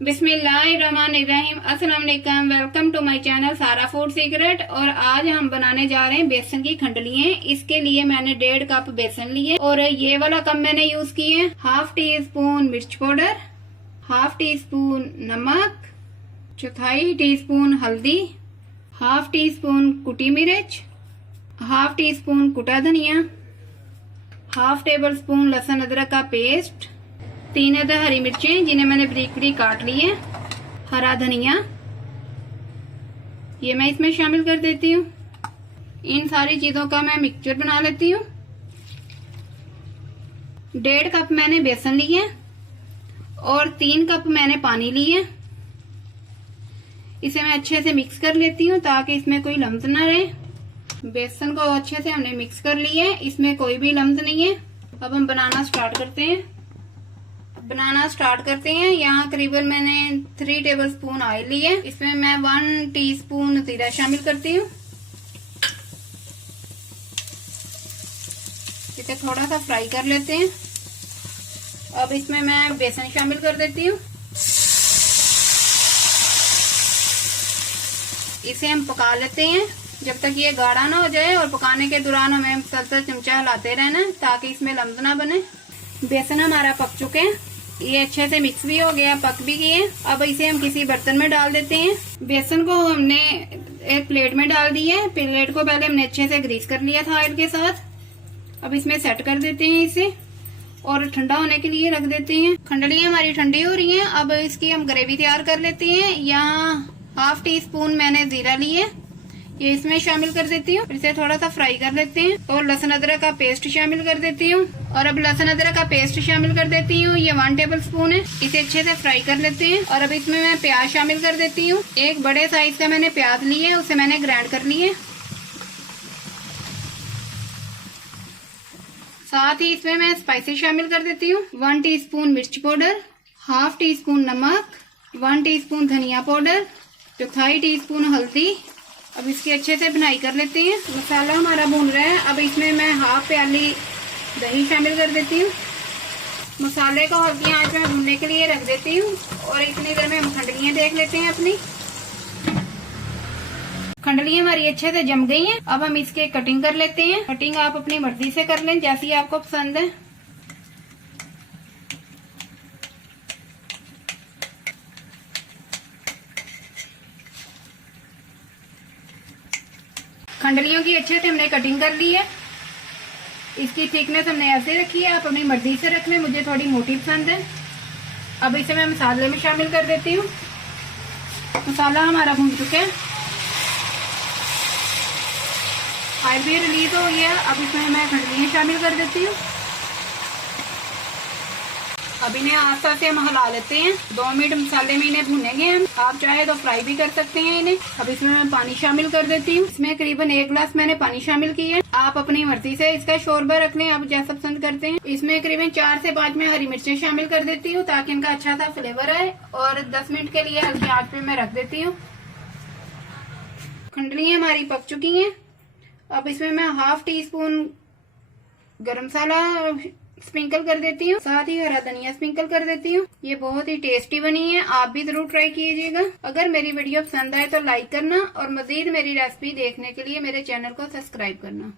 बिस्मिल्लाहिर्रहमानिर्रहीम। अस्सलाम वालेकुम। वेलकम टू माय चैनल सारा फूड सीक्रेट। और आज हम बनाने जा रहे हैं बेसन की खंडलियाँ। इसके लिए मैंने 1.5 कप बेसन लिए और ये वाला कप मैंने यूज किए। 1/2 टी-स्पून मिर्च पाउडर, 1/2 टी-स्पून नमक, 1/4 टी-स्पून हल्दी, 1/2 टी-स्पून कुटी मिर्च, 1/2 टी-स्पून कुटा धनिया, 1/2 टेबल स्पून लहसुन अदरक का पेस्ट, 3 अदद हरी मिर्चें जिन्हें मैंने बारीक बारीक काट ली है, हरा धनिया ये मैं इसमें शामिल कर देती हूँ। इन सारी चीजों का मैं मिक्सचर बना लेती हूँ। 1.5 कप मैंने बेसन लिए और 3 कप मैंने पानी लिए। इसे मैं अच्छे से मिक्स कर लेती हूँ ताकि इसमें कोई लम्स ना रहे। बेसन को अच्छे से हमने मिक्स कर लिया है, इसमें कोई भी लम्स नहीं है। अब हम बनाना स्टार्ट करते हैं। यहाँ करीबन मैंने 3 टेबल स्पून ऑयल ली है। इसमें मैं 1 टीस्पून जीरा शामिल करती हूँ। इसे थोड़ा सा फ्राई कर लेते हैं। अब इसमें मैं बेसन शामिल कर देती हूँ। इसे हम पका लेते हैं जब तक ये गाढ़ा ना हो जाए, और पकाने के दौरान हमें सतत चमचा हिलाते रहना ताकि इसमें लम्स ना बने। बेसन हमारा पक चुके हैं, ये अच्छे से मिक्स भी हो गया, पक भी गए। अब इसे हम किसी बर्तन में डाल देते हैं। बेसन को हमने एक प्लेट में डाल दिया है। प्लेट को पहले हमने अच्छे से ग्रीस कर लिया था ऑयल के साथ। अब इसमें सेट कर देते हैं इसे और ठंडा होने के लिए रख देते हैं। खंडलियाँ हमारी ठंडी हो रही हैं। अब इसकी हम ग्रेवी तैयार कर लेते हैं। यहाँ 1/2 टीस्पून मैंने जीरा लिए, ये इसमें शामिल कर देती हूँ। इसे थोड़ा सा फ्राई कर लेते हैं और लहसुन अदरक का पेस्ट शामिल कर देती हूँ। और अब लहसुन अदरक का पेस्ट शामिल कर देती हूँ, ये 1 टेबल स्पून है। इसे अच्छे से फ्राई कर लेते हैं। और अब इसमें मैं प्याज शामिल कर देती हूँ। एक बड़े साइज का मैंने प्याज लिए, उसे मैंने ग्राइंड कर लिए। साथ ही इसमें मैं स्पाइसेस शामिल कर देती हूँ। 1 टीस्पून मिर्च पाउडर, 1/2 टीस्पून नमक, 1 टीस्पून धनिया पाउडर, 1/4 टीस्पून हल्दी। अब इसकी अच्छे से भुनाई कर लेते हैं। मसाला हमारा भून रहा है। अब इसमें मैं 1/2 प्याली दही शामिल कर देती हूँ। मसाले को हल्की आंच में भूनने के लिए रख देती हूँ और इतनी देर में हम खंडलियाँ देख लेते हैं अपनी। खंडलियाँ हमारी अच्छे से जम गई हैं। अब हम इसके कटिंग कर लेते हैं। कटिंग आप अपनी मर्जी से कर लें, जैसी आपको पसंद है। खंडलियों की अच्छे से हमने कटिंग कर ली है। इसकी थिकनेस हमने ऐसे रखी है, आप अपनी मर्जी से रख लें। मुझे थोड़ी मोटी पसंद है। अब इसे मैं मसाले में शामिल कर देती हूँ। मसाला हमारा भून चुका है, ऑयल भी रिलीज हो गया। अब इसमें मैं खंडलियाँ शामिल कर देती हूँ। अब इन्हें आस्ता से हम हिला लेते हैं। 2 मिनट मसाले में इन्हें भूनेंगे हम। आप चाहे तो फ्राई भी कर सकते हैं इन्हें। अब इसमें मैं पानी शामिल कर देती हूँ। इसमें करीबन 1 गिलास मैंने पानी शामिल किया है। आप अपनी मर्जी से इसका शोरबा रख लें, आप जैसा पसंद करते हैं। इसमें करीबन 4 से 5 मैं हरी मिर्चें शामिल कर देती हूँ ताकि इनका अच्छा सा फ्लेवर आए। और 10 मिनट के लिए हल्की आंच पे मैं रख देती हूँ। खंडलियाँ हमारी पक चुकी हैं। अब इसमें मैं 1/2 टीस्पून गरम मसाला स्प्रिंकल कर देती हूँ, साथ ही हरा धनिया स्प्रिंकल कर देती हूँ। ये बहुत ही टेस्टी बनी है, आप भी जरूर ट्राई कीजिएगा। अगर मेरी वीडियो पसंद आए तो लाइक करना और मजीद मेरी रेसिपी देखने के लिए मेरे चैनल को सब्सक्राइब करना।